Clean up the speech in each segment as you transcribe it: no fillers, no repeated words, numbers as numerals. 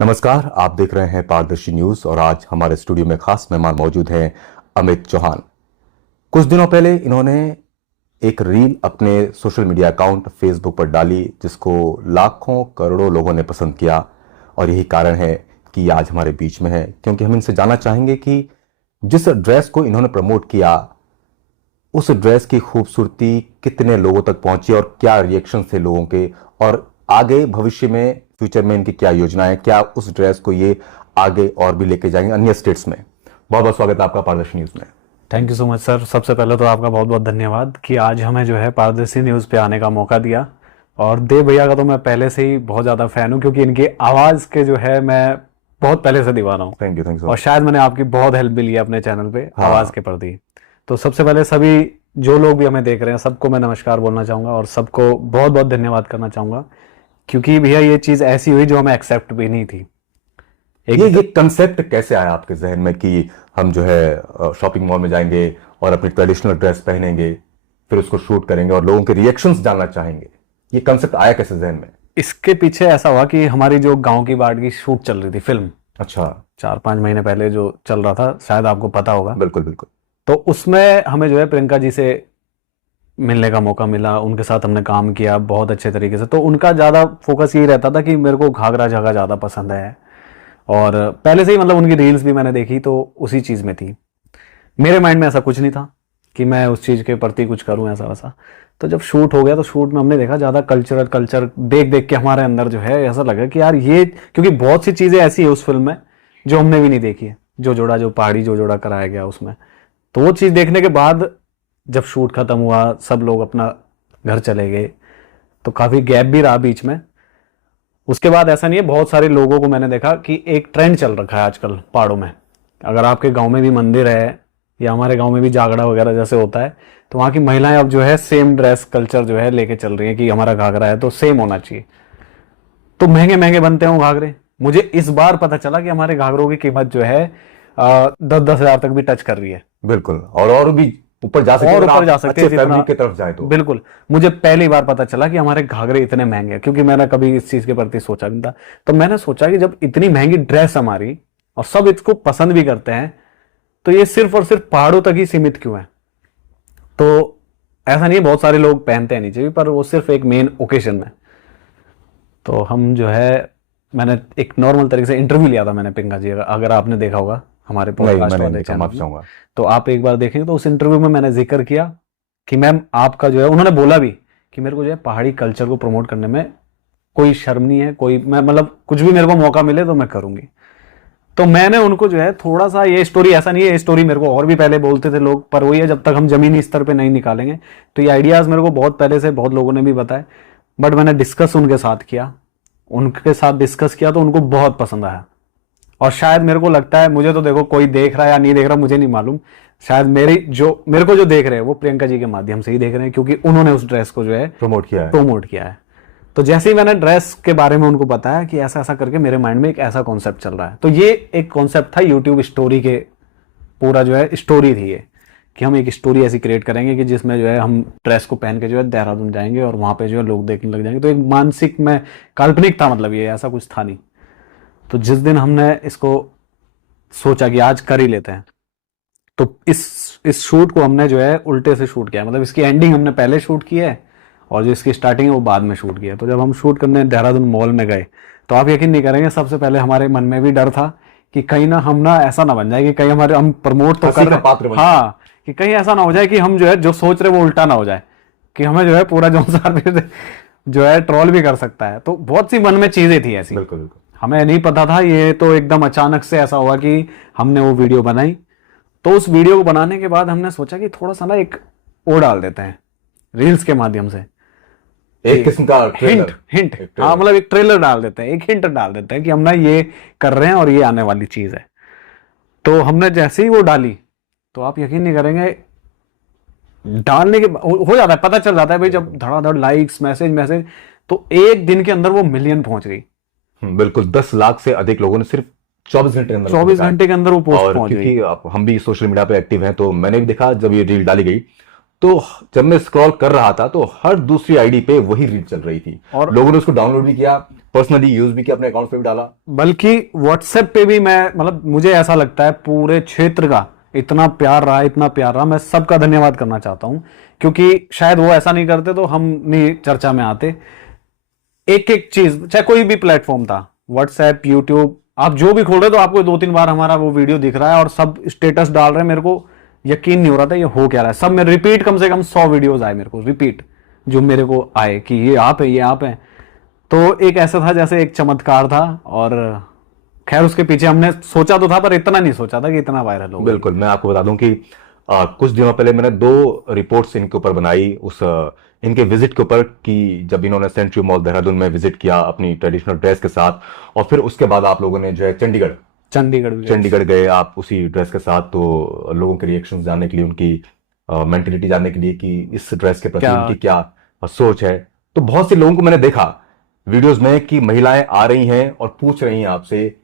नमस्कार, आप देख रहे हैं पारदर्शी न्यूज और आज हमारे स्टूडियो में खास मेहमान मौजूद हैं अमित चौहान। कुछ दिनों पहले इन्होंने एक रील अपने सोशल मीडिया अकाउंट फेसबुक पर डाली जिसको लाखों करोड़ों लोगों ने पसंद किया और यही कारण है कि ये आज हमारे बीच में है, क्योंकि हम इनसे जानना चाहेंगे कि जिस ड्रेस को इन्होंने प्रमोट किया उस ड्रेस की खूबसूरती कितने लोगों तक पहुंची और क्या रिएक्शन थे लोगों के, और आगे भविष्य में फ्यूचर में इनकी क्या योजनाएं, क्या उस ड्रेस को ये आगे और भी लेके जाएंगे अन्य स्टेट्स में। बहुत बहुत स्वागत है आपका पारदर्शी न्यूज में। Thank you so much sir. सबसे पहले तो आपका बहुत बहुत धन्यवाद कि आज हमें जो है पारदर्शी न्यूज़ पे आने का मौका दिया। और देव भैया का तो मैं पहले से ही बहुत ज़्यादा फ़ैन हूँ, क्योंकि इनकी आवाज़ के जो है मैं बहुत पहले से दीवाना हूँ। थैंक यू और शायद मैंने आपकी बहुत हेल्प भी ली अपने चैनल पे हाँ। आवाज़ के प्रति। तो सबसे पहले सभी जो लोग भी हमें देख रहे हैं सबको मैं नमस्कार बोलना चाहूँगा और सबको बहुत बहुत धन्यवाद करना चाहूँगा, क्योंकि भैया ये चीज़ ऐसी हुई जो हमें एक्सेप्ट भी नहीं थी। ये कंसेप्ट कैसे आया आपके जहन में कि हम जो है शॉपिंग मॉल में जाएंगे और अपनी ट्रेडिशनल ड्रेस पहनेंगे, फिर उसको शूट करेंगे और लोगों के रिएक्शंस जानना चाहेंगे? ये कंसेप्ट आया कैसे जहन में? इसके पीछे ऐसा हुआ कि हमारी जो गांव की बाढ़ की शूट चल रही थी फिल्म, अच्छा। 4-5 महीने पहले जो चल रहा था, शायद आपको पता होगा। बिल्कुल बिल्कुल। तो उसमें हमें जो है प्रियंका जी से मिलने का मौका मिला, उनके साथ हमने काम किया बहुत अच्छे तरीके से। तो उनका ज़्यादा फोकस यही रहता था कि मेरे को घाघरा जगह ज़्यादा पसंद है, और पहले से ही मतलब उनकी रील्स भी मैंने देखी तो उसी चीज़ में थी। मेरे माइंड में ऐसा कुछ नहीं था कि मैं उस चीज़ के प्रति कुछ करूं ऐसा वैसा। तो जब शूट हो गया तो शूट में हमने देखा ज़्यादा कल्चर देख देख के हमारे अंदर जो है ऐसा लगा कि यार ये, क्योंकि बहुत सी चीज़ें ऐसी है उस फिल्म में जो हमने भी नहीं देखी है, जो पहाड़ी जो जोड़ा कराया गया उसमें। तो वो चीज़ देखने के बाद जब शूट खत्म हुआ, सब लोग अपना घर चले गए, तो काफ़ी गैप भी रहा बीच में। उसके बाद ऐसा नहीं है, बहुत सारे लोगों को मैंने देखा कि एक ट्रेंड चल रखा है आजकल पहाड़ों में। अगर आपके गांव में भी मंदिर है या हमारे गांव में भी जागड़ा वगैरह जैसे होता है, तो वहाँ की महिलाएं अब जो है सेम ड्रेस कल्चर जो है लेके चल रही है कि हमारा घाघरा है तो सेम होना चाहिए। तो महंगे महंगे बनते हैं घाघरे। मुझे इस बार पता चला कि हमारे घाघरों की कीमत जो है 10-10 हजार तक भी टच कर रही है। बिल्कुल, और भी ऊपर जा सकते हैं, और ऊपर जा सकते हैं फैमिली की तरफ जाए तो। बिल्कुल। मुझे पहली बार पता चला कि हमारे घाघरे इतने महंगे हैं, क्योंकि मैंने कभी इस चीज के प्रति सोचा नहीं था। तो मैंने सोचा कि जब इतनी महंगी ड्रेस हमारी और सब इसको पसंद भी करते हैं, तो ये सिर्फ और सिर्फ पहाड़ों तक ही सीमित क्यों है। तो ऐसा नहीं है, बहुत सारे लोग पहनते हैं नीचे भी, पर वो सिर्फ एक मेन ओकेजन में। तो हम जो है, मैंने एक नॉर्मल तरीके से इंटरव्यू लिया था मैंने प्रियंका जी, अगर आपने देखा होगा हमारे पॉडकास्ट वाले चैनल में, तो आप एक बार देखेंगे। तो उस इंटरव्यू में मैंने जिक्र किया कि मैम आपका जो है, उन्होंने बोला भी कि मेरे को जो है पहाड़ी कल्चर को प्रमोट करने में कोई शर्म नहीं है, कोई मैं मतलब कुछ भी मेरे को मौका मिले तो मैं करूंगी। तो मैंने उनको जो है थोड़ा सा, ये स्टोरी ऐसा नहीं है, ये स्टोरी मेरे को और भी पहले बोलते थे लोग, पर वही है, जब तक हम जमीनी स्तर पे नहीं निकालेंगे तो ये आइडियाज मेरे को बहुत पहले से बहुत लोगों ने भी बताए। बट मैंने डिस्कस उनके साथ किया, तो उनको बहुत पसंद आया। और शायद मेरे को लगता है, मुझे तो देखो कोई देख रहा है या नहीं देख रहा मुझे नहीं मालूम, शायद मेरे को जो देख रहे हैं वो प्रियंका जी के माध्यम से ही देख रहे हैं, क्योंकि उन्होंने उस ड्रेस को जो है प्रमोट किया है। तो जैसे ही मैंने ड्रेस के बारे में उनको बताया कि ऐसा ऐसा करके, मेरे माइंड में एक ऐसा कॉन्सेप्ट चल रहा है। तो ये एक कॉन्सेप्ट था यूट्यूब स्टोरी के, पूरा जो है स्टोरी थी ये, कि हम एक स्टोरी ऐसी क्रिएट करेंगे कि जिसमें जो है हम ड्रेस को पहन के जो है देहरादून जाएंगे और वहां पे जो है लोग देखने लग जाएंगे। तो एक मानसिक में काल्पनिक था, मतलब ये ऐसा कुछ था नहीं। तो जिस दिन हमने इसको सोचा कि आज कर ही लेते हैं, तो इस शूट को हमने जो है उल्टे से शूट किया। मतलब इसकी एंडिंग हमने पहले शूट की है और जो इसकी स्टार्टिंग है वो बाद में शूट किया। तो जब हम शूट करने देहरादून मॉल में गए, तो आप यकीन नहीं करेंगे, सबसे पहले हमारे मन में भी डर था कि कहीं ना हम ना ऐसा ना बन जाए कि कहीं हम प्रमोट तो कर रहे हैं, हाँ, कि कहीं ऐसा ना हो जाए कि हम जो है जो सोच रहे वो उल्टा ना हो जाए, कि हमें जो है पूरा जौनसार जो है ट्रोल भी कर सकता है। तो बहुत सी मन में चीजें थी ऐसी। बिल्कुल। हमें नहीं पता था, ये तो एकदम अचानक से ऐसा हुआ कि हमने वो वीडियो बनाई। तो उस वीडियो को बनाने के बाद हमने सोचा कि थोड़ा सा ना एक वो डाल देते हैं रील्स के माध्यम से, एक किस्म का हिंट, हाँ, मतलब एक ट्रेलर डाल देते हैं, एक हिंट डाल देते हैं कि हम ना ये कर रहे हैं और ये आने वाली चीज है। तो हमने जैसे ही वो डाली, तो आप यकीन नहीं करेंगे, डालने के हो जाता है, पता चल जाता है भाई, जब धड़ाधड़ लाइक्स मैसेज, तो एक दिन के अंदर वो मिलियन पहुंच गई। बिल्कुल, 10 लाख से अधिक लोगों ने सिर्फ 24 घंटे के अंदर वो पोस्ट पहुंच गई। क्योंकि हम भी सोशल मीडिया पे एक्टिव हैं, तो मैंने भी देखा जब ये रील डाली गई तो जब मैं स्क्रॉल कर रहा था तो हर दूसरी आईडी पे वही रील चल रही थी, और लोगों ने उसको डाउनलोड भी किया, पर्सनली यूज भी किया, अपने अकाउंट पे भी डाला। बल्कि व्हाट्सएप पे भी मैं मतलब मुझे ऐसा लगता है पूरे क्षेत्र का इतना प्यार रहा, इतना प्यार रहा, मैं सबका धन्यवाद करना चाहता हूं, क्योंकि शायद वो ऐसा नहीं करते तो हम नहीं चर्चा में आते। एक एक चीज, चाहे कोई भी प्लेटफॉर्म था, व्हाट्सएप, यूट्यूब, आप जो भी खोल रहे हो तो आपको 2-3 बार हमारा वो वीडियो दिख रहा है और सब स्टेटस डाल रहे हैं। मेरे को यकीन नहीं हो रहा था ये हो क्या रहा है। सब में रिपीट, कम से कम 100 वीडियोस आए मेरे को रिपीट, जो मेरे को आए कि ये आप है, ये आप है। तो एक ऐसा था जैसे एक चमत्कार था, और खैर उसके पीछे हमने सोचा तो था पर इतना नहीं सोचा था कि इतना वायरल होगा। बिल्कुल, मैं आपको बता दूं कि कुछ दिनों पहले मैंने 2 रिपोर्ट्स इनके ऊपर बनाई, उस इनके विजिट के ऊपर, कि जब इन्होंने सेंट्री मॉल देहरादून में विजिट किया अपनी ट्रेडिशनल ड्रेस के साथ, और फिर उसके बाद आप लोगों ने जो है चंडीगढ़ गए आप उसी ड्रेस के साथ, तो लोगों के रिएक्शन जानने के लिए, उनकी मेंटेलिटी जानने के लिए कि इस ड्रेस के प्रति उनकी क्या सोच है। तो बहुत से लोगों को मैंने देखा वीडियोस में कि महिलाएं आ रही हैं और पूछ रही हैं आपसे,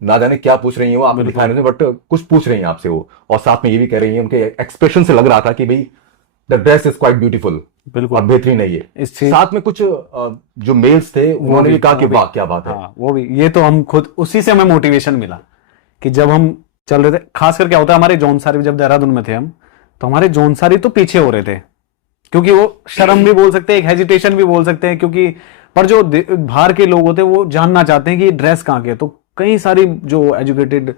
ना जाने क्या पूछ रही हैं वो, आपने दिखाया नहीं, बट कुछ पूछ रही हैं आपसे वो, और साथ में ये भी कह रही हैं, उनके एक्सप्रेशन से लग रहा था कि भाई the dress is quite beautiful, बिल्कुल, और बेहतरीन है ये। साथ में कुछ जो मेल्स थे उन्होंने भी कहा कि वाह क्या बात है। हाँ, वो भी, ये तो हम खुद उसी से हमें मोटिवेशन मिला कि जब हम चल रहे थे, खासकर क्या होता है हमारे जौनसारी, जब देहरादून में थे हम, तो हमारे जौनसारी तो पीछे हो रहे थे, क्योंकि वो शर्म भी बोल सकते हैं, एक हेजिटेशन भी बोल सकते हैं, क्योंकि पर जो बाहर के लोग होते हैं वो जानना चाहते हैं कि ड्रेस कहाँ के है। तो कई सारी जो एजुकेटेड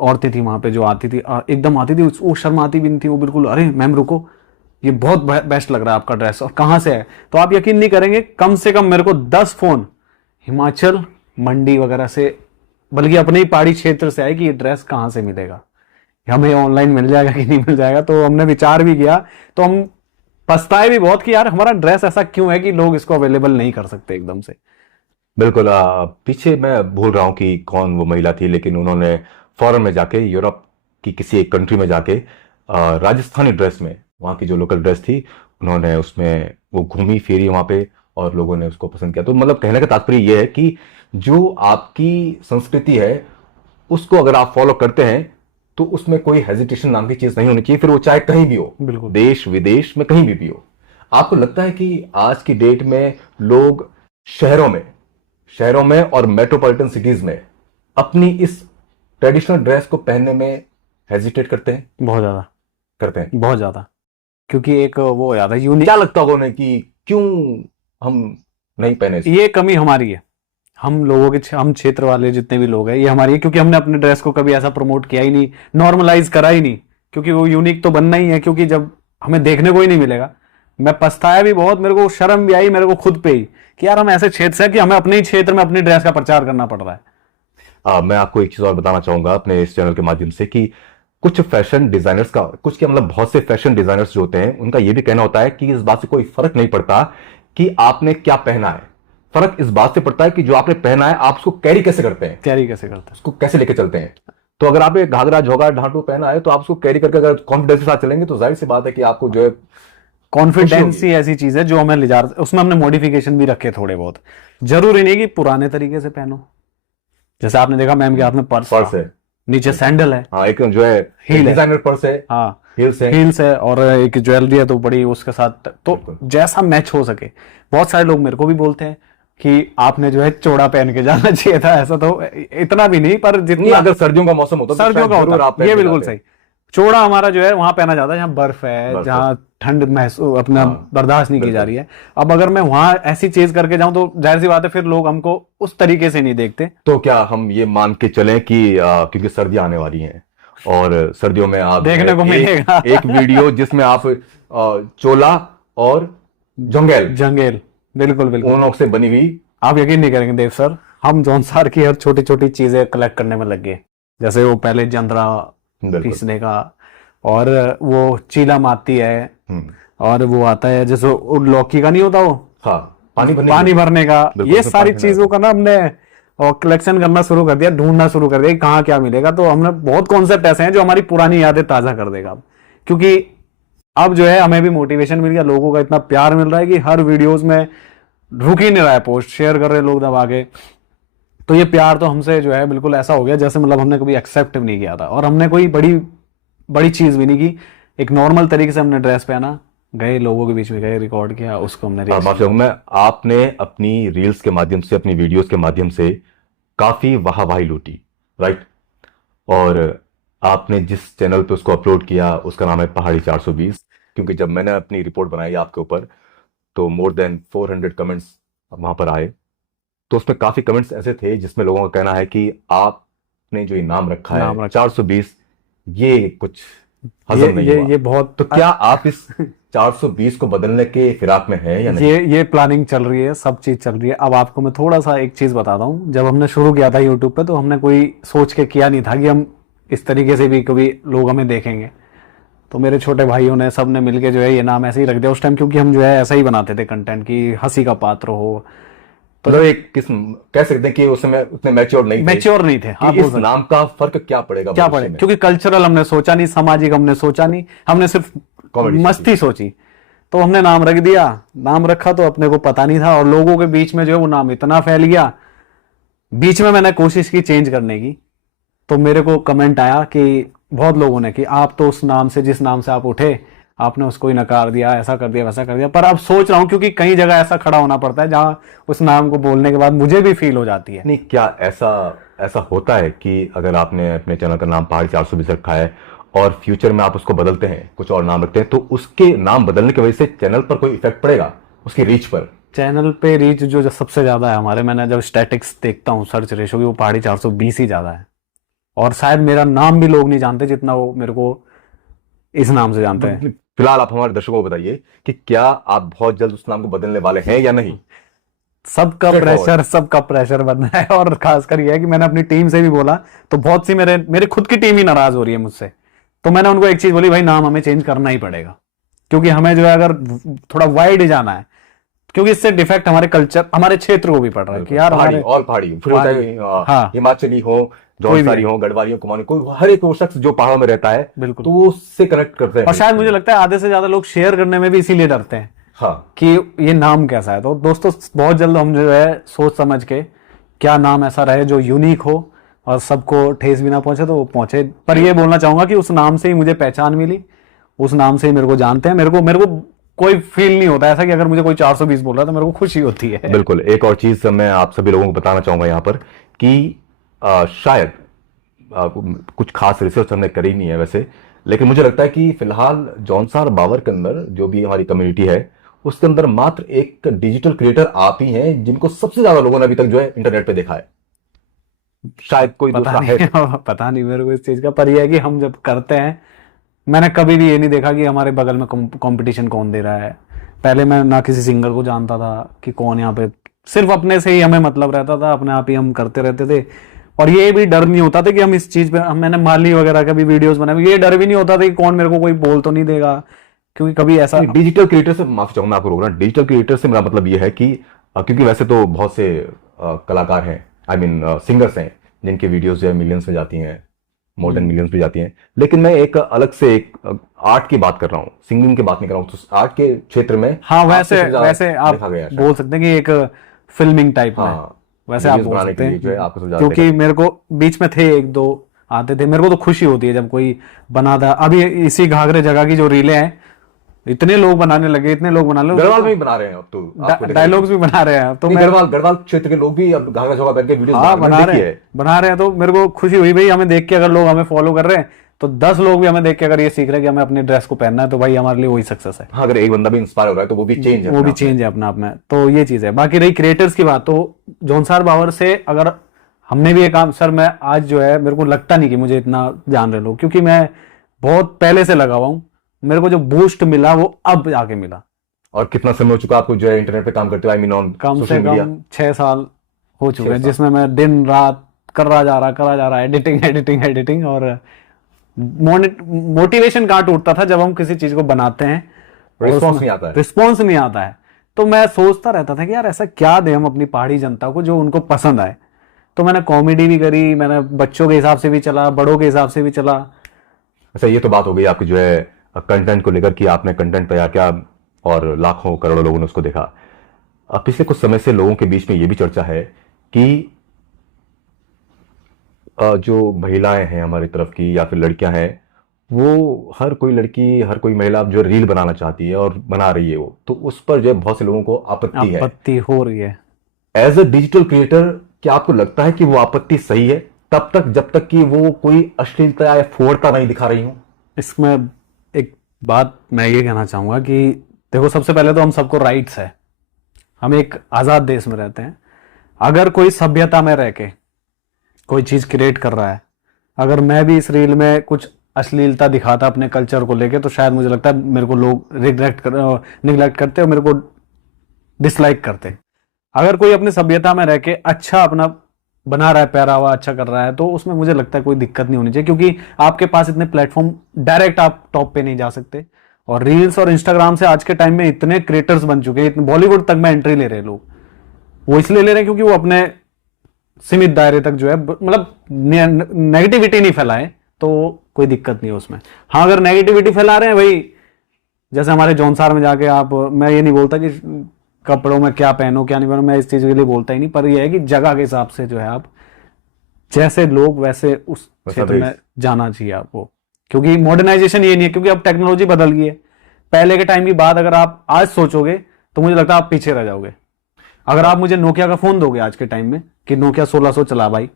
औरतें थी वहां पे जो आती थी, एकदम आती थी, वो शर्माती भी नहीं थी, वो बिल्कुल, अरे मैम रुको, ये बहुत बेस्ट लग रहा है आपका ड्रेस, और कहाँ से है। तो आप यकीन नहीं करेंगे, कम से कम मेरे को 10 फोन हिमाचल, मंडी वगैरह से, बल्कि अपने ही पहाड़ी क्षेत्र से आए कि ये ड्रेस कहाँ से मिलेगा, हमें ऑनलाइन मिल जाएगा कि नहीं मिल जाएगा। तो हमने विचार भी किया, तो हम पछताए भी बहुत कि यार हमारा ड्रेस ऐसा क्यों है कि लोग इसको अवेलेबल नहीं कर सकते एकदम से। बिल्कुल, पीछे मैं भूल रहा हूं कि कौन वो महिला थी, लेकिन उन्होंने फॉरेन में जाके, यूरोप की किसी एक कंट्री में जाके, राजस्थानी ड्रेस में, वहाँ की जो लोकल ड्रेस थी, उन्होंने उसमें वो घूमी फिरी वहाँ पे, और लोगों ने उसको पसंद किया। तो मतलब कहने का तात्पर्य यह है कि जो आपकी संस्कृति है उसको अगर आप फॉलो करते हैं तो उसमें कोई हेजिटेशन नाम की चीज नहीं होनी चाहिए, फिर वो चाहे कहीं भी हो, बिल्कुल, देश विदेश में कहीं भी हो। आपको लगता है कि आज की डेट में लोग शहरों में और मेट्रोपॉलिटन सिटीज में अपनी इस ट्रेडिशनल ड्रेस को पहनने में हेजिटेट करते हैं? बहुत ज्यादा करते हैं, बहुत ज्यादा, क्योंकि एक वो हो जाता है यूनिक। क्या लगता होगा उन्हें कि क्यों हम नहीं पहने इसको? ये कमी हमारी है, हम लोगों के, हम क्षेत्र वाले जितने भी लोग हैं, ये हमारी है, क्योंकि हमने अपने ड्रेस को कभी ऐसा प्रमोट किया ही नहीं, नॉर्मलाइज करा ही नहीं, क्योंकि वो यूनिक तो बनना ही है, क्योंकि जब हमें देखने को ही नहीं मिलेगा। मैं पछताया भी बहुत, मेरे को शर्म भी आई मेरे को खुद पे ही कि यार हम ऐसे क्षेत्र से कि हमें अपने ही क्षेत्र में अपनी ड्रेस का प्रचार करना पड़ रहा है। मैं आपको एक चीज और बताना चाहूंगा अपने इस चैनल के माध्यम से कि कुछ फैशन डिजाइनर्स का, कुछ क्या मतलब बहुत से फैशन डिजाइनर्स जो होते हैं उनका यह भी कहना होता है कि इस बात से कोई फर्क नहीं पड़ता कि आपने क्या पहना है, फर्क इस बात से पड़ता है कि जो आपने पहना है आप उसको कैरी कैसे करते हैं, उसको कैसे लेके चलते हैं। तो अगर आप एक घाघरा झोगा ढांटू पहना है तो आप उसको कैरी करके अगर कॉन्फिडेंस के साथ चलेंगे तो जाहिर सी बात है कि आपको जो है कॉन्फिडेंस ही ऐसी चीज है जो हमें ले जा रहा है। उसमें हमने मॉडिफिकेशन भी रखे थोड़े बहुत, जरूरी नहीं कि पुराने तरीके से पहनो। जैसे आपने देखा मैम के हाथ में पर्स है, नीचे सैंडल है, हाँ एक जो है डिजाइनर पर्स है, हाँ हील्स है, और एक ज्वेलरी है तो बड़ी उसके साथ, तो जैसा मैच हो सके। बहुत सारे लोग मेरे को भी बोलते हैं कि आपने जो है चौड़ा पहन के जाना चाहिए था, ऐसा तो इतना भी नहीं, पर जितना अगर सर्दियों का मौसम होता है, सर्दियों का होता है, ये बिल्कुल सही। चौड़ा हमारा जो है वहां पहना जाता है जहां बर्फ है, जहां ठंड महसूस अपना बर्दाश्त नहीं की जा रही है। अब अगर मैं वहां ऐसी चीज करके जाऊं तो जाहिर सी बात है फिर लोग हमको उस तरीके से नहीं देखते। तो क्या हम ये मान के चलें कि क्योंकि सर्दियां आने वाली हैं और सर्दियों में आप देखने को मिलेगा एक वीडियो जिसमें आप चोला और जंगेल बिल्कुल ऊन से बनी हुई, आप यकीन नहीं करेंगे देव सर, हम जौनसार की हर छोटी छोटी चीजें कलेक्ट करने में लग गए। जैसे वो पहले जंदरा पीसने का, और वो चीला माती है, और वो आता है जैसे लौकी का नहीं होता वो, हाँ, पानी भरने का, ये सारी चीजों का ना हमने और कलेक्शन करना शुरू कर दिया, ढूंढना शुरू कर दिया कहाँ क्या मिलेगा। तो हमने बहुत कॉन्सेप्ट ऐसे हैं जो हमारी पुरानी यादें ताजा कर देगा, क्योंकि अब जो है हमें भी मोटिवेशन मिल गया, लोगों का इतना प्यार मिल रहा है कि हर वीडियोस में रुक ही नहीं रहा है, पोस्ट शेयर कर रहे लोग दबा के। तो ये प्यार तो हमसे जो है बिल्कुल ऐसा हो गया जैसे मतलब हमने कभी एक्सेप्ट भी नहीं किया था, और हमने कोई बड़ी चीज भी नहीं की। एक नॉर्मल तरीके से हमने ड्रेस पहना, गए लोगों के बीच में, गए रिकॉर्ड किया, उसको हमने रील्स माफ चाहूंगा मैं, आपने अपनी रील्स के माध्यम से, अपनी वीडियोस के माध्यम से काफी वाहवाही लूटी, राइट? और आपने जिस चैनल पे उसको अपलोड किया उसका नाम है पहाड़ी 420, क्योंकि जब मैंने अपनी रिपोर्ट बनाई आपके ऊपर तो मोर देन 400 कमेंट्स वहां पर आए। तो उसमें काफी कमेंट्स ऐसे थे जिसमें लोगों का कहना है कि आपने जो ये नाम रखा नाम है रखा। 420, ये कुछ हजम नहीं हुआ। ये बहुत, तो क्या आप इस 420 को बदलने के फिराक में हैं या नहीं? ये प्लानिंग चल रही है, सब चीज चल रही है। अब आपको मैं थोड़ा सा एक चीज बताता हूँ। जब हमने शुरू किया था यूट्यूब पे तो हमने कोई सोच के किया नहीं था कि हम इस तरीके से भी कभी लोग हमें देखेंगे। तो मेरे छोटे भाइयों ने, सब ने मिलके जो है ये नाम ऐसे ही रख दिया उस टाइम, क्योंकि हम जो है ऐसा ही बनाते थे कंटेंट की हंसी का पात्र हो। तो मतलब एक किस्म कह सकते हैं कि उस समय उतने मैच्योर नहीं थे, मैच्योर नहीं थे। हाँ, कि इस नाम का फर्क क्या पड़ेगा क्या भविष्य पड़े, में। क्योंकि कल्चरल हमने सोचा नहीं, सामाजिक हमने सोचा नहीं, हमने सिर्फ Comedy मस्ती सोची। तो हमने नाम रख दिया, नाम रखा तो अपने को पता नहीं था, और लोगों के बीच में जो है वो नाम इतना फैल गया। बीच में मैंने कोशिश की चेंज करने की, तो मेरे को कमेंट आया कि बहुत लोगों ने कि आप तो उस नाम से, जिस नाम से आप उठे, आपने उसको ही नकार दिया, ऐसा कर दिया, वैसा कर दिया। पर अब सोच रहा हूँ, क्योंकि कई जगह ऐसा खड़ा होना पड़ता है जहां उस नाम को बोलने के बाद मुझे भी फील हो जाती है। नहीं, क्या ऐसा ऐसा होता है कि अगर आपने अपने चैनल का नाम पहाड़ी 420 रखा है और फ्यूचर में आप उसको बदलते हैं, कुछ और नाम रखते हैं, तो उसके नाम बदलने की वजह से चैनल पर कोई इफेक्ट पड़ेगा, उसकी रीच पर? चैनल पे रीच जो सबसे ज्यादा है हमारे, मैंने जब स्टैटिक्स देखता हूँ, सर्च रेशो की, वो पहाड़ी 420 ही ज्यादा है। और शायद मेरा नाम भी लोग नहीं जानते जितना वो मेरे को इस नाम से जानते हैं। फिलहाल आप हमारे दर्शकों को बताइए कि क्या आप बहुत जल्द उस नाम को बदलने वाले हैं या नहीं? सबका प्रेशर बन रहा है, और खासकर ये है कि मैंने अपनी टीम से भी बोला, तो बहुत सी मेरे खुद की टीम ही नाराज हो रही है मुझसे। तो मैंने उनको एक चीज बोली, भाई नाम हमें चेंज करना ही पड़ेगा, क्योंकि हमें जो है अगर थोड़ा वाइड जाना है, क्योंकि इससे डिफेक्ट हमारे कल्चर, हमारे क्षेत्र को भी पड़ रहा है कि यार पहाड़ी हमारे, और पहाड़ी, फिर होता है हाँ, हिमाचली हो, कोई भी जौनसारी हो, गढ़वाली हो, कुमाऊनी, कोई हर एक वो शख्स जो पहाड़ों में रहता है, बिल्कुल। तो वो उससे कनेक्ट करते हैं। और शायद मुझे लगता है आधे से ज्यादा लोग शेयर करने में भी इसीलिए डरते हैं हाँ, कि ये नाम कैसा है। तो दोस्तों, बहुत जल्द हम जो है सोच समझ के क्या नाम ऐसा रहे जो यूनिक हो और सबको ठेस भी ना पहुंचे, तो वो पहुंचे। पर ये बोलना चाहूंगा कि उस नाम से ही मुझे पहचान मिली, उस नाम से ही मेरे को जानते हैं। मेरे को कोई फील नहीं होता ऐसा कि अगर मुझे कोई 420 बोल रहा है तो मेरे को खुशी होती है। बिल्कुल। एक और चीज मैं आप सभी लोगों को बताना चाहूंगा यहाँ पर कि शायद कुछ खास रिसर्च हमने करी नहीं है वैसे, लेकिन मुझे लगता है कि फिलहाल जौनसार बावर के अंदर जो भी हमारी कम्युनिटी है, उसके अंदर मात्र एक डिजिटल क्रिएटर आप ही हैं जिनको सबसे ज्यादा लोगों ने अभी तक जो है इंटरनेट पे देखा है। शायद कोई दूसरा है तो। पता नहीं मेरे को इस चीज का, पर यह है कि हम जब करते हैं, मैंने कभी भी ये नहीं देखा कि हमारे बगल में कंपटीशन कौन दे रहा है। पहले मैं ना किसी सिंगर को जानता था कि कौन यहाँ पे, सिर्फ अपने से ही हमें मतलब रहता था, अपने आप ही हम करते रहते थे। और ये भी डर नहीं होता था कि हम इस चीज पे, मैंने माली वगैरह का भी वीडियोस बनाए, ये डर भी नहीं होता था कि कौन मेरे को कोई बोल तो नहीं देगा, क्योंकि कभी ऐसा। डिजिटल क्रिएटर से, माफी चाहूंगा मैं आपको रोक रहा हूं, डिजिटल क्रिएटर से मेरा मतलब ये है कि क्योंकि वैसे तो बहुत से कलाकार हैं, आई मीन सिंगर्स हैं जिनकी वीडियोस जो है मिलियंस में जाती हैं, मोर देन मिलियंस में जाती हैं, लेकिन मैं एक अलग से एक आर्ट की बात कर रहा हूँ, सिंगिंग की बात नहीं कर रहा हूँ। तो आर्ट के क्षेत्र में हाँ, वैसे आप देखा गया है बोल सकते हैं कि एक फिल्मिंग टाइप में, वैसे आप बोल सकते हैं, क्योंकि मेरे को बीच में थे एक दो आते थे। मेरे को तो खुशी होती है जब कोई बनाता। अभी इसी घाघरे जगह की जो रीलें हैं, इतने लोग बनाने लगे, इतने लोग बनाने लगे, गढ़वाल में भी बना रहे हैं अब तो, डायलॉग्स भी बना रहे हैं। तो गढ़वाल क्षेत्र के लोग भी अब घाघरा चौका बैठ के वीडियो बना रहे हैं। तो मेरे को खुशी हुई, भाई हमें देख के अगर लोग हमें फॉलो कर रहे हैं, तो 10 लोग भी हमें देख के अगर ये सीख रहे हैं कि हमें अपनी ड्रेस को पहनना है, तो भाई हमारे लिए वही सक्सेस है। हाँ, अगर एक बंदा भी इंस्पायर हो रहा है तो वो भी चेंज है, वो भी चेंज है अपने आप में। तो ये चीज है। बाकी रही क्रिएटर्स की बात, तो जौनसार बावर से अगर हमने भी एक काम, सर मैं आज जो है, मेरे को लगता नहीं कि मुझे इतना जान रहे लोग, क्योंकि मैं बहुत पहले से लगा हुआ हूँ। मेरे को जो बूस्ट मिला वो अब आके मिला। और कितना समय हो चुका आपको जो है इंटरनेट पे काम करते हुए? आई मीन ऑन कम से कम 6 साल हो चुके हैं, जिसमें मैं दिन रात करा जा रहा एडिटिंग और मोटिवेशन कहाँ टूटता था जब हम किसी चीज को बनाते हैं, रिस्पॉन्स नहीं आता है। तो मैं सोचता रहता था कि यार ऐसा क्या दे हम अपनी पहाड़ी जनता को जो उनको पसंद आए। तो मैंने कॉमेडी भी करी, मैंने बच्चों के हिसाब से भी चला, बड़ों के हिसाब से भी चला। अच्छा, ये तो बात हो गई आपकी जो है कंटेंट को लेकर कि आपने कंटेंट तैयार किया और लाखों करोड़ों लोगों ने उसको देखा। अब पिछले कुछ समय से लोगों के बीच में ये भी चर्चा है कि जो महिलाएं हैं हमारी तरफ की या फिर लड़कियां हैं, वो हर कोई लड़की, हर कोई महिला जो रील बनाना चाहती है और बना रही है वो, तो उस पर जो है बहुत से लोगों को आपत्ति है। आपत्ति हो रही है। एज अ डिजिटल क्रिएटर, क्या आपको लगता है कि वो आपत्ति सही है तब तक जब तक कि वो कोई अश्लीलता या फोड़ता नहीं दिखा रही हो? इसमें एक बात मैं ये कहना चाहूंगा कि देखो, सबसे पहले तो हम सबको राइट्स है, हम एक आजाद देश में रहते हैं। अगर कोई सभ्यता में रह के कोई चीज क्रिएट कर रहा है, अगर मैं भी इस रील में कुछ अश्लीलता दिखाता अपने कल्चर को लेके, तो शायद मुझे लगता है मेरे को लोग निगलेक्ट करते और मेरे को डिसलाइक करते। अगर कोई अपनी सभ्यता में रह के अच्छा अपना बना रहा है, प्यारा हुआ अच्छा कर रहा है, तो उसमें मुझे लगता है कोई दिक्कत नहीं होनी चाहिए, क्योंकि आपके पास इतने प्लेटफॉर्म, डायरेक्ट आप टॉप पे नहीं जा सकते। और रील्स और इंस्टाग्राम से आज के टाइम में इतने क्रिएटर्स बन चुके हैं, बॉलीवुड तक में एंट्री ले रहे हैं लोग। वो इसलिए ले रहे हैं क्योंकि वो अपने सीमित दायरे तक जो है, मतलब नेगेटिविटी नहीं फैलाए, तो कोई दिक्कत नहीं है उसमें। हाँ, अगर नेगेटिविटी फैला रहे हैं भाई, जैसे हमारे जौनसार में जाके आप, मैं ये नहीं बोलता कि कपड़ों में क्या पहनो क्या नहीं पहनो, मैं इस चीज के लिए बोलता ही नहीं, पर यह है कि जगह के हिसाब से जो है आप जैसे लोग वैसे उस क्षेत्र में जाना चाहिए आपको, क्योंकि मॉडर्नाइजेशन ये नहीं है, क्योंकि अब टेक्नोलॉजी बदल गई है। पहले के टाइम की बात अगर आप आज सोचोगे तो मुझे लगता है आप पीछे रह जाओगे। अगर आप मुझे नोकिया का फोन दोगे आज के टाइम में कि नोकिया 1600 चला भाई,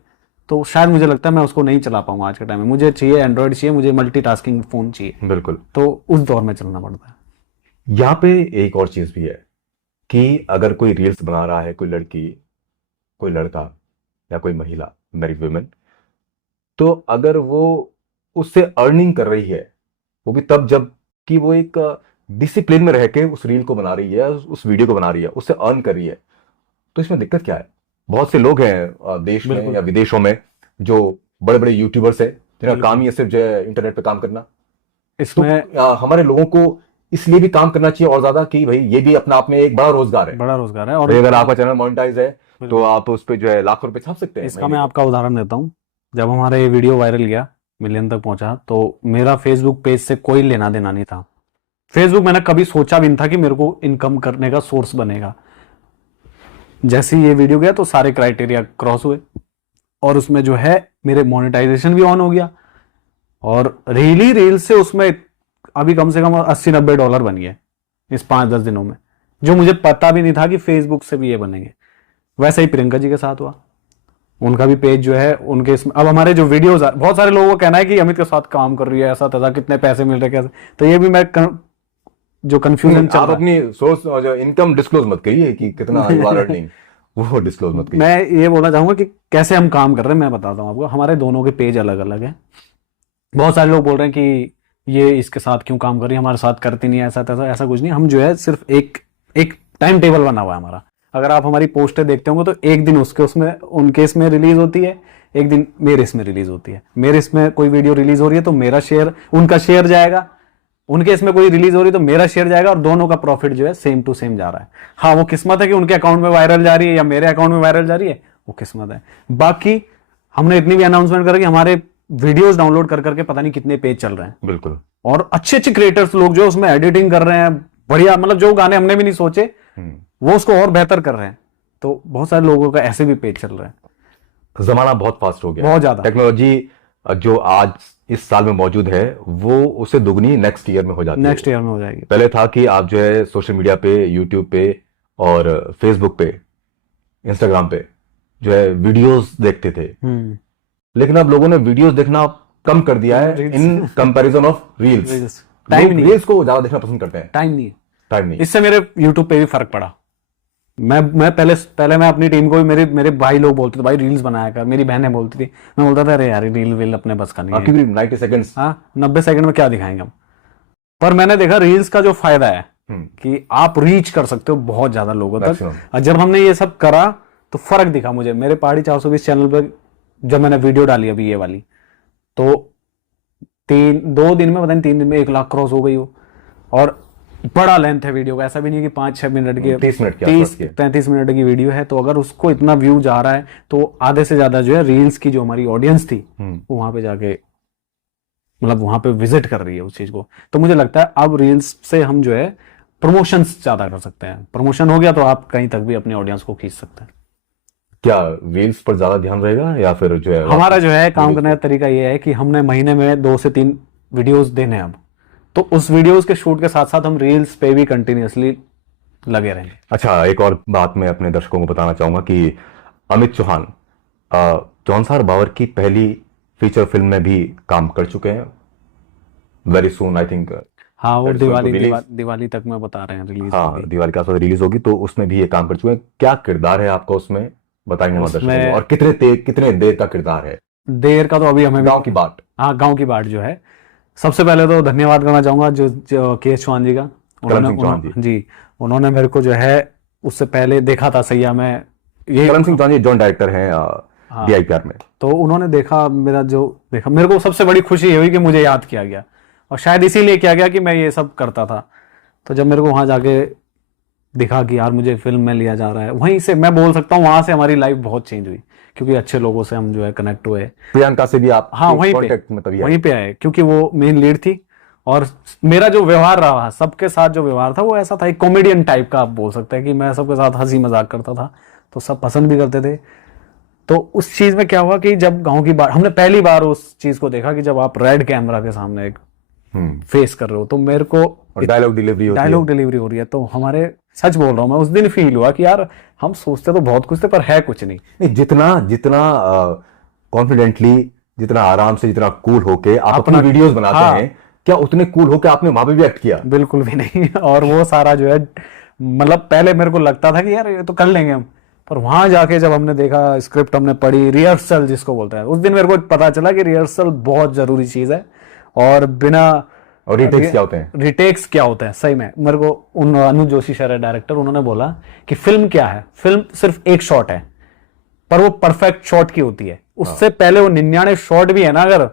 तो शायद मुझे लगता है मैं उसको नहीं चला पाऊंगा आज के टाइम में। मुझे चाहिए एंड्रॉइड, चाहिए मुझे मल्टीटास्किंग फोन चाहिए। बिल्कुल। तो उस दौर में चलना पड़ता है। यहाँ पे एक और चीज भी है कि अगर कोई रील्स बना रहा है, कोई लड़की, कोई लड़का या कोई महिला, मैरिड वुमेन, तो अगर वो उससे अर्निंग कर रही है, वो भी तब जब कि वो एक डिसिप्लिन में रह के उस रील को बना रही है, उस वीडियो को बना रही है, उससे अर्न कर रही है, तो इसमें दिक्कत क्या है? बहुत से लोग हैं देश में बिल्कुल। या विदेशों में जो बड़े बड़े यूट्यूबर्स हैं, जिनका बिल्कुल। काम ही है सिर्फ जो है इंटरनेट पे काम करना। तो इसमें हमारे लोगों को इसलिए भी काम करना चाहिए और ज्यादा, कि भाई ये भी अपना आप में एक बड़ा रोजगार है। बड़ा रोजगार है। और अगर आपका चैनल मोनेटाइज है तो आप उस पर जो है लाखों रुपए छाप सकते हैं। इसका मैं आपका उदाहरण देता हूँ। जब हमारा ये वीडियो वायरल गया, मिलियन तक पहुंचा, तो मेरा फेसबुक पेज से कोई लेना देना नहीं था। फेसबुक मैंने कभी सोचा भी नहीं था कि मेरे को इनकम करने का सोर्स बनेगा। जैसे ही ये वीडियो गया तो सारे क्राइटेरिया क्रॉस हुए और उसमें जो है मेरे मोनेटाइजेशन भी ऑन हो गया, और रील से उसमें अभी कम से कम 80-90 डॉलर बन गए इस 5-10 दिनों में, जो मुझे पता भी नहीं था कि फेसबुक से भी ये बनेंगे। वैसे ही प्रियंका जी के साथ हुआ, उनका भी पेज जो है उनके इसमें, अब हमारे जो वीडियोस, बहुत सारे लोगों को कहना है कि अमित के साथ काम कर रही है, ऐसा तैसा, कितने पैसे मिल रहे कैसे, तो ये भी मैं जो कंफ्यूजन चल आप रहा है, अपनी सोर्स और जो इनकम डिस्क्लोज मत करिए कि कितना यू आर अर्निंग, वो डिस्क्लोज मत करिए। मैं ये बोलना चाहूंगा कि कैसे हम काम कर रहे हैं। मैं बताता हूँ आपको, हमारे दोनों के पेज अलग अलग हैं। बहुत सारे लोग बोल रहे हैं कि ये इसके साथ क्यों काम कर रही है, हमारे साथ करती नहीं है, ऐसा तैसा। ऐसा कुछ नहीं, हम जो है सिर्फ एक टाइम टेबल बना हुआ है हमारा। अगर आप हमारी पोस्टें देखते होंगे तो एक दिन उनके इसमें रिलीज होती है, एक दिन मेरे इसमें रिलीज होती है। मेरे इसमें कोई वीडियो रिलीज हो रही है तो मेरा शेयर, उनका शेयर जाएगा, उनके इसमें कोई रिलीज हो रही है तो मेरा शेयर जाएगा, और दोनों का प्रॉफिट जो है सेम टू सेम जा रहा है। हाँ, वो किस्मत है कि उनके अकाउंट में वायरल जा रही है या मेरे अकाउंट में वायरल जा रही है, वो किस्मत है। बाकी हमने इतनी भी अनाउंसमेंट करा कि हमारे वीडियोस डाउनलोड कर करके पता नहीं कितने पेज चल रहे हैं। बिल्कुल। और अच्छे अच्छे क्रिएटर्स लोग जो उसमें एडिटिंग कर रहे हैं, बढ़िया, मतलब जो गाने हमने भी नहीं सोचे वो उसको और बेहतर कर रहे हैं। तो बहुत सारे लोगों का ऐसे भी पेज चल रहे हैं। जमाना बहुत फास्ट हो गया, बहुत ज्यादा। टेक्नोलॉजी जो आज इस साल में मौजूद है वो उससे दुगनी नेक्स्ट ईयर में हो जाती है। नेक्स्ट ईयर में हो जाएगी। पहले था कि आप जो है सोशल मीडिया पे, यूट्यूब पे और फेसबुक पे, इंस्टाग्राम पे जो है वीडियोस देखते थे, लेकिन अब लोगों ने वीडियोस देखना कम कर दिया है in comparison of reels. Time नहीं, रील्स को ज्यादा देखना पसंद करते हैं। टाइम नहीं, टाइम नहीं। इससे मेरे यूट्यूब पे भी फर्क पड़ा। मैं पहले मैं अपनी टीम को भी, मेरे भाई लोग बोलते थे भाई रील्स बनाया कर, मेरी बहनें बोलती थी, मैं बोलता था अरे यार रील अपने बस का नहीं है। आपकी भी 90 सेकंड्स, हाँ, 90 सेकंड में क्या दिखाएंगे हम। पर मैंने देखा रील्स का जो फायदा है कि आप रीच कर सकते हो बहुत ज्यादा लोगों तक। और जब हमने ये सब करा तो फर्क दिखा मुझे। मेरे पहाड़ी 420 चैनल पर जब मैंने वीडियो डाली अभी ये वाली, तो 2 दिन में, पता नहीं 3 दिन में 1 लाख क्रॉस हो गई हो। और बड़ा लेंथ है वीडियो का, ऐसा भी नहीं कि 5-6 मिनट की, 30-35 मिनट की वीडियो है। तो अगर उसको इतना व्यू जा रहा है तो आधे से ज्यादा जो है रील्स की जो हमारी ऑडियंस थी वो वहां पे जाके, मतलब वहां पे विजिट कर रही है उस चीज को। तो मुझे लगता है अब रील्स से हम जो है प्रमोशन ज्यादा कर सकते हैं। प्रमोशन हो गया तो आप कहीं तक भी अपनी ऑडियंस को खींच सकते हैं। क्या रील्स पर ज्यादा ध्यान रहेगा या फिर जो है हमारा जो है काम करने का तरीका ये है कि हमने महीने में 2 से 3 वीडियोस देने हैं अब, तो उस वीडियोस के शूट के साथ साथ हम रील्स पे भी कंटिन्यूअसली लगे रहेंगे। अच्छा, एक और बात मैं अपने दर्शकों को बताना चाहूंगा कि अमित चौहान जौनसार बावर की पहली फीचर फिल्म में भी काम कर चुके हैं। Very soon I think. हाँ, वो That's going to release। Diwali तक में बता रहे हैं रिलीज हाँ, होगी। दिवाली के आसपास रिलीज होगी, तो उसमें भी ये काम कर चुके हैं। क्या किरदार है आपका उसमें, बताएंगे हमारे दर्शकों उसमें को, और कितने देर का किरदार है? देर का तो अभी हमें गांव की बाट। हाँ, गांव की बाट जो है, सबसे पहले तो धन्यवाद करना चाहूंगा जो के एस चौहान जी का। करण सिंह चौहान जी। जी, उन्होंने मेरे को जो है उससे पहले देखा था सैया में, ये करण सिंह चौहान जी जॉइंट डायरेक्टर हैं हाँ। DIPR में। तो उन्होंने देखा मेरे को सबसे बड़ी खुशी ये हुई कि मुझे याद किया गया, और शायद इसीलिए किया गया कि मैं ये सब करता था। तो जब मेरे को वहां जाके दिखा कि यार मुझे फिल्म में लिया जा रहा है, वहीं से मैं बोल सकता हूँ वहां से हमारी लाइफ बहुत चेंज हुई, क्योंकि अच्छे लोगों से हम जो है कनेक्ट हुए। प्रियंका से भी आप हाँ, कांटेक्ट में तभी आए? वहीं पे आए, क्योंकि वो मेन लीड थी, और मेरा जो व्यवहार रहा सबके साथ, जो व्यवहार था वो ऐसा था, एक कॉमेडियन टाइप का आप बोल सकते हैं, कि मैं सबके साथ हंसी मजाक करता था, तो सब पसंद भी करते थे। तो उस चीज में क्या हुआ कि जब गांव की बात, हमने पहली बार उस चीज को देखा कि जब आप रेड कैमरा के सामने एक फेस कर रहे हो, तो मेरे को डायलॉग डिलीवरी हो रही है, तो हमारे, सच बोल रहा हूँ मैं, उस दिन फील हुआ कि यार हम सोचते तो बहुत कुछ थे पर है कुछ नहीं। जितना कॉन्फिडेंटली, जितना आराम से, जितना कूल होके आप अपनी वीडियोस बनाते हाँ, हैं, क्या उतने कूल होके आपने वहां पे भी एक्ट किया? बिल्कुल भी नहीं। और वो सारा जो है, मतलब पहले मेरे को लगता था कि यार ये तो कर लेंगे हम, पर वहां जाके जब हमने देखा, स्क्रिप्ट हमने पढ़ी, रिहर्सल जिसको बोलते हैं, उस दिन मेरे को पता चला कि रिहर्सल बहुत जरूरी चीज है, और बिना और रिटेक्स क्या होते हैं? रिटेक्स क्या होते हैं, सही में मेरे को अनुज जोशी सर है डायरेक्टर, उन्होंने बोला कि फिल्म क्या है, फिल्म सिर्फ एक शॉट है, पर वो परफेक्ट शॉट की होती है, उससे पहले वो 99 शॉट भी है ना, अगर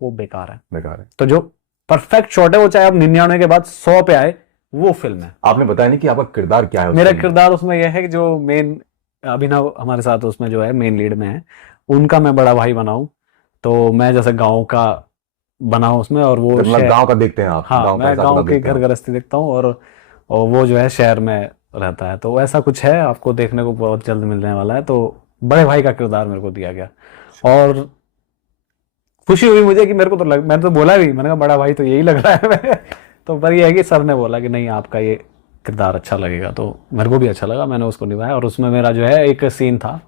वो बेकार है। तो जो परफेक्ट शॉट है वो, चाहे आप 99 के बाद 100 पे आए, वो फिल्म है। आपने बताया नहीं कि आपका किरदार क्या है? मेरा किरदार उसमें यह है कि जो मेन अभिनव हमारे साथ उसमें जो है मेन लीड में है, उनका मैं बड़ा भाई बनाऊं, तो मैं जैसे गांव का बना उसमें, और वो गांव का देखते हैं आप? हाँ, मैं गांव की घर गृहस्थी देखता हूँ, और वो जो है शहर में रहता है, तो ऐसा कुछ है, आपको देखने को बहुत जल्द मिलने वाला है। तो बड़े भाई का किरदार मेरे को दिया गया, और खुशी हुई मुझे कि मेरे को तो मैंने तो बोला भी, मैंने कहा बड़ा भाई तो यही लग रहा है। तो पर ये है कि सर ने बोला कि नहीं, आपका ये किरदार अच्छा लगेगा, तो मेरे को भी अच्छा लगा, मैंने उसको निभाया। और उसमें मेरा जो है एक सीन था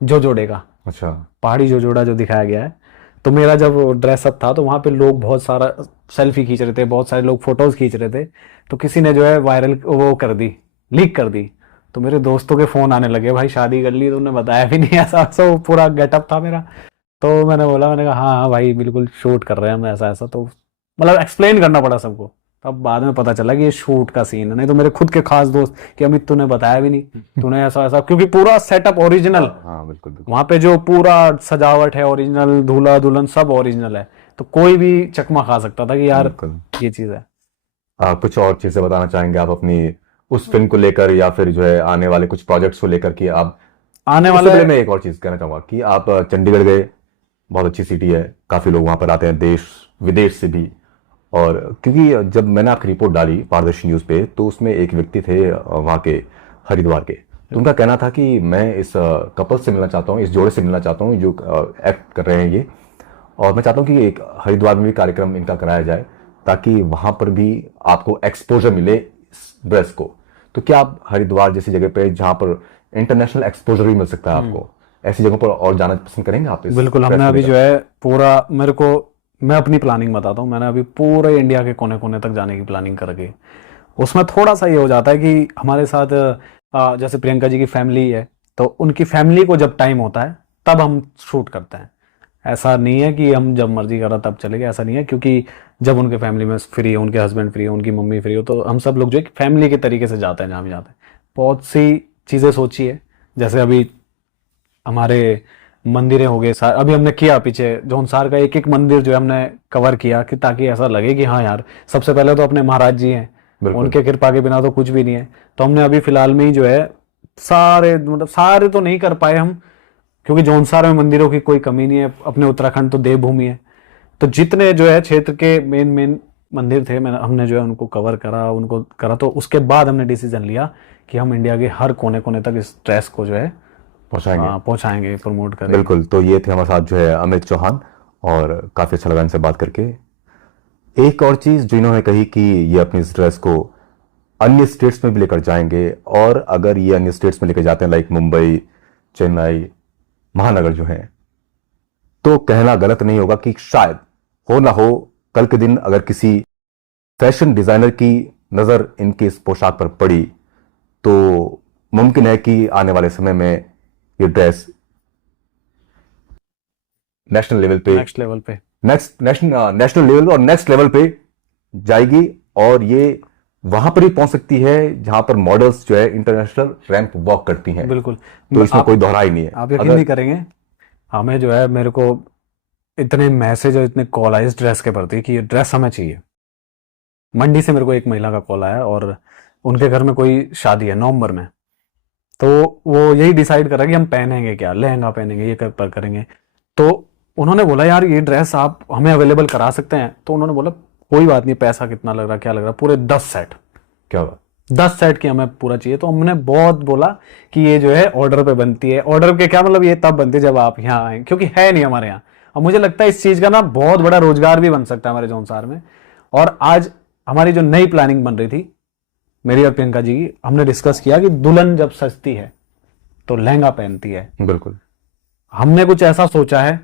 जोजोड़े का, अच्छा, पहाड़ी जोजोड़ा जो दिखाया गया है, तो मेरा जब ड्रेसअप था, तो वहां पे लोग बहुत सारा सेल्फी खींच रहे थे, बहुत सारे लोग फोटोज खींच रहे थे, तो किसी ने जो है वायरल वो कर दी, लीक कर दी, तो मेरे दोस्तों के फोन आने लगे, भाई शादी कर ली, तुमने बताया भी नहीं, ऐसा ऐसा वो पूरा गेटअप था मेरा। तो मैंने कहा हाँ हाँ भाई बिल्कुल शूट कर रहे हैं हम, ऐसा ऐसा, तो मतलब एक्सप्लेन करना पड़ा सबको, तब बाद में पता चला कि ये शूट का सीन है। नहीं तो मेरे खुद के खास दोस्त कि अमित तूने बताया भी नहीं, तूने ऐसा ऐसा, क्योंकि पूरा सेटअप ओरिजिनल, हाँ बिल्कुल बिल्कुल। वहां पे जो पूरा सजावट है ओरिजिनल, दूल्हा दुल्हन सब ओरिजिनल है, तो कोई भी चकमा खा सकता था कि यार ये चीज है। कुछ और चीजें बताना चाहेंगे आप अपनी उस फिल्म को लेकर, या फिर जो है आने वाले कुछ प्रोजेक्ट्स को लेकर? कि आप आने वाले, मैं एक और चीज कहना चाहूंगा कि आप चंडीगढ़ गए, बहुत अच्छी सिटी है, काफी लोग वहां पर आते हैं देश विदेश से भी, और क्योंकि जब मैंने आपकी रिपोर्ट डाली पारदर्शी न्यूज पे, तो उसमें एक व्यक्ति थे वहां के हरिद्वार के, तो उनका कहना था कि मैं इस कपल से मिलना चाहता हूँ, इस जोड़े से मिलना चाहता हूँ जो एक्ट कर रहे हैं ये, और मैं चाहता हूँ कि एक हरिद्वार में भी कार्यक्रम इनका कराया जाए, ताकि वहां पर भी आपको एक्सपोजर मिले इस ड्रेस को। तो क्या आप हरिद्वार जैसी जगह पे, जहां पर इंटरनेशनल एक्सपोजर भी मिल सकता है आपको, ऐसी जगहों पर और जाना पसंद करेंगे आप? बिल्कुल, हमने अभी जो है पूरा, मेरे को, मैं अपनी प्लानिंग बताता हूँ, मैंने अभी पूरे इंडिया के कोने कोने तक जाने की प्लानिंग कर रखी है। उसमें थोड़ा सा ये हो जाता है कि हमारे साथ जैसे प्रियंका जी की फैमिली है, तो उनकी फैमिली को जब टाइम होता है तब हम शूट करते हैं, ऐसा नहीं है कि हम जब मर्जी करा तब चले गए, ऐसा नहीं है, क्योंकि जब उनके फैमिली में फ्री है, उनके हस्बैंड फ्री है, उनकी मम्मी फ्री हो, तो हम सब लोग जो एक फैमिली के तरीके से जाते हैं जहाँ भी जाते हैं। बहुत सी चीज़ें सोची है, जैसे अभी हमारे मंदिरें हो गए, अभी हमने किया पीछे जौनसार का एक एक मंदिर जो है हमने कवर किया, कि ताकि ऐसा लगे कि हाँ यार, सबसे पहले तो अपने महाराज जी हैं, उनके कृपा के बिना तो कुछ भी नहीं है। तो हमने अभी फिलहाल में ही जो है सारे, मतलब सारे तो नहीं कर पाए हम, क्योंकि जौनसार में मंदिरों की कोई कमी नहीं है, अपने उत्तराखंड तो देवभूमि है, तो जितने जो है क्षेत्र के मेन मेन मंदिर थे, हमने जो है उनको कवर करा, उनको करा। तो उसके बाद हमने डिसीजन लिया कि हम इंडिया के हर कोने कोने तक इस ड्रेस को जो है पहुंचाएंगे, प्रमोट करेंगे। बिल्कुल। तो ये थे हमारे साथ जो है अमित चौहान, और काफी अच्छा लगा इनसे बात करके। एक और चीज जो इन्होंने कही कि ये अपनी इस ड्रेस को अन्य स्टेट्स में भी लेकर जाएंगे, और अगर ये अन्य स्टेट्स में लेकर जाते हैं लाइक मुंबई, चेन्नई, महानगर जो हैं, तो कहना गलत नहीं होगा कि शायद हो ना हो कल के दिन अगर किसी फैशन डिजाइनर की नजर इनके इस पोशाक पर पड़ी तो मुमकिन है कि आने वाले समय में ये ड्रेस नेशनल लेवल पे नेशनल लेवल और नेक्स्ट लेवल पे जाएगी, और ये वहां पर ही पहुंच सकती है जहां पर मॉडल्स जो है इंटरनेशनल रैंप वॉक करती हैं। बिल्कुल। तो इसमें कोई दोहराई नहीं है। आप यकीन नहीं करेंगे, हमें जो है, मेरे को इतने मैसेज और इतने कॉल आए इस ड्रेस के प्रति कि ये ड्रेस हमें चाहिए। मंडी से मेरे को एक महिला का कॉल आया और उनके घर में कोई शादी है नवंबर में, तो वो यही डिसाइड करा कि हम पहनेंगे क्या, लहंगा पहनेंगे, ये करेंगे। तो उन्होंने बोला यार ये ड्रेस आप हमें अवेलेबल करा सकते हैं? तो उन्होंने बोला कोई बात नहीं, पैसा कितना लग रहा, क्या लग रहा, पूरे 10 सेट। क्या हुआ? 10 सेट की हमें पूरा चाहिए। तो हमने बहुत बोला कि ये जो है ऑर्डर पे बनती है। ऑर्डर के क्या मतलब, ये तब बनती है जब आप यहाँ आए, क्योंकि है नहीं हमारे यहाँ। और मुझे लगता है इस चीज का ना बहुत बड़ा रोजगार भी बन सकता है हमारे जौनसार में। और आज हमारी जो नई प्लानिंग बन रही थी मेरी और प्रियंका जी की, हमने डिस्कस किया कि दुल्हन जब सजती है तो लहंगा पहनती है। बिल्कुल। हमने कुछ ऐसा सोचा है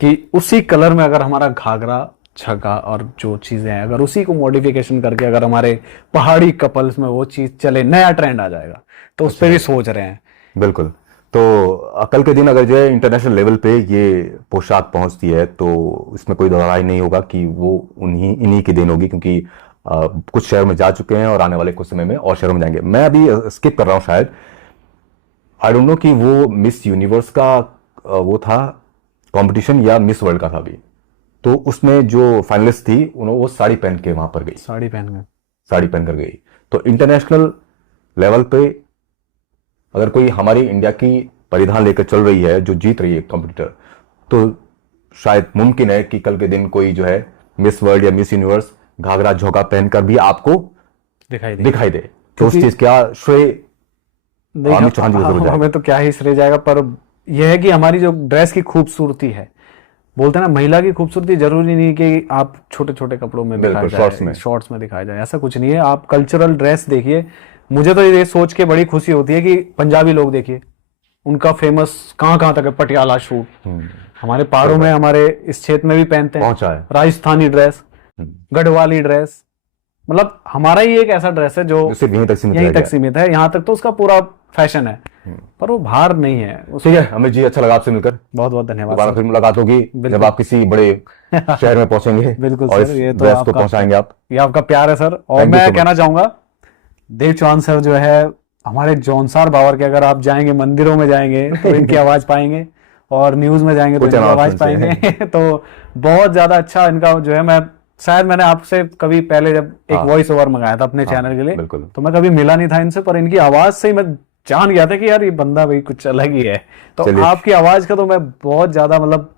कि उसी कलर में अगर हमारा घाघरा, छगा और जो चीजें हैं, अगर उसी को मॉडिफिकेशन करके अगर हमारे पहाड़ी कपल्स में वो चीज चले, नया ट्रेंड आ जाएगा। तो उस पर भी सोच रहे हैं। बिल्कुल। तो कल के दिन अगर जो है इंटरनेशनल लेवल पे ये पोशाक पहुंचती है तो इसमें कोई दोहराई नहीं होगा कि वो इन्हीं की देन होगी, क्योंकि कुछ शहरों में जा चुके हैं और आने वाले कुछ समय में और शहरों में जाएंगे। मैं अभी स्किप कर रहा हूं शायद, आई डोंट नो कि वो मिस यूनिवर्स का वो था कंपटीशन या मिस वर्ल्ड का था अभी। तो उसमें जो फाइनलिस्ट थी उन्होंने वो साड़ी पहन के वहां पर गई, साड़ी पहन कर गई। तो इंटरनेशनल लेवल पे अगर कोई हमारी इंडिया की परिधान लेकर चल रही है जो जीत रही है कंपटीटर, तो शायद मुमकिन है कि कल के दिन कोई जो है मिस वर्ल्ड या मिस यूनिवर्स घाघरा झोंका पहनकर भी आपको दिखाई दे। तो उस चीज क्या श्रेय अमित चौहान जी को जरूर जाएगा। हमें तो क्या ही श्रेय जाएगा, पर यह है कि हमारी जो ड्रेस की खूबसूरती है, बोलते हैं ना महिला की खूबसूरती जरूरी नहीं कि आप छोटे छोटे कपड़ों में दिखाया जाए, शॉर्ट्स में दिखाया जाए, ऐसा कुछ नहीं है। आप कल्चरल ड्रेस देखिए। मुझे तो ये सोच के बड़ी खुशी होती है कि पंजाबी लोग देखिए, उनका फेमस कहां तक है, पटियाला सूट हमारे पहाड़ों में, हमारे इस क्षेत्र में भी पहनते हैं, पहुंचा है। राजस्थानी ड्रेस, गढ़वाली ड्रेस, मतलब हमारा ही एक ऐसा ड्रेस है जो यहीं तक सीमित है। यहाँ तक तो उसका पूरा फैशन है, पर वो बाहर नहीं है। ठीक है अमित जी, अच्छा लगा आपसे मिलकर। बहुत बहुत धन्यवाद। दोबारा फिर मुलाकात होगी जब आप किसी बड़े शहर में पहुंचेंगे। बिल्कुल और सर, ये तो ड्रेस को पहुंचाएंगे आप। ये आपका प्यार है सर। और मैं कहना चाहूंगा देव चौहान सर जो है हमारे जौनसार बावर के, अगर आप जाएंगे मंदिरों में जाएंगे तो इनकी आवाज पाएंगे, और न्यूज में जाएंगे तो इनकी आवाज पाएंगे। तो बहुत ज्यादा अच्छा इनका जो है, मैं शायद मैंने आपसे कभी पहले जब एक वॉइस ओवर मंगाया था अपने चैनल के लिए, तो मैं कभी मिला नहीं था इनसे, पर इनकी आवाज से ही मैं जान गया था कि यार ये बंदा भाई कुछ अलग ही है। तो आपकी आवाज का तो मैं बहुत ज्यादा, मतलब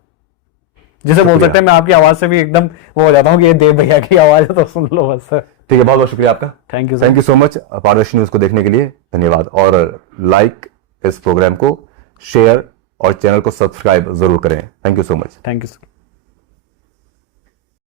जिसे बोल सकते हैं, मैं आपकी आवाज से भी एकदम वो हो जाता हूँ कि ये देव भैया की आवाज है तो सुन लो बस। ठीक है, बहुत बहुत शुक्रिया आपका। Thank you so much. पारदर्शी न्यूज को देखने के लिए धन्यवाद, और लाइक इस प्रोग्राम को, शेयर और चैनल को सब्सक्राइब जरूर करें। Thank you so much. Thank you sir.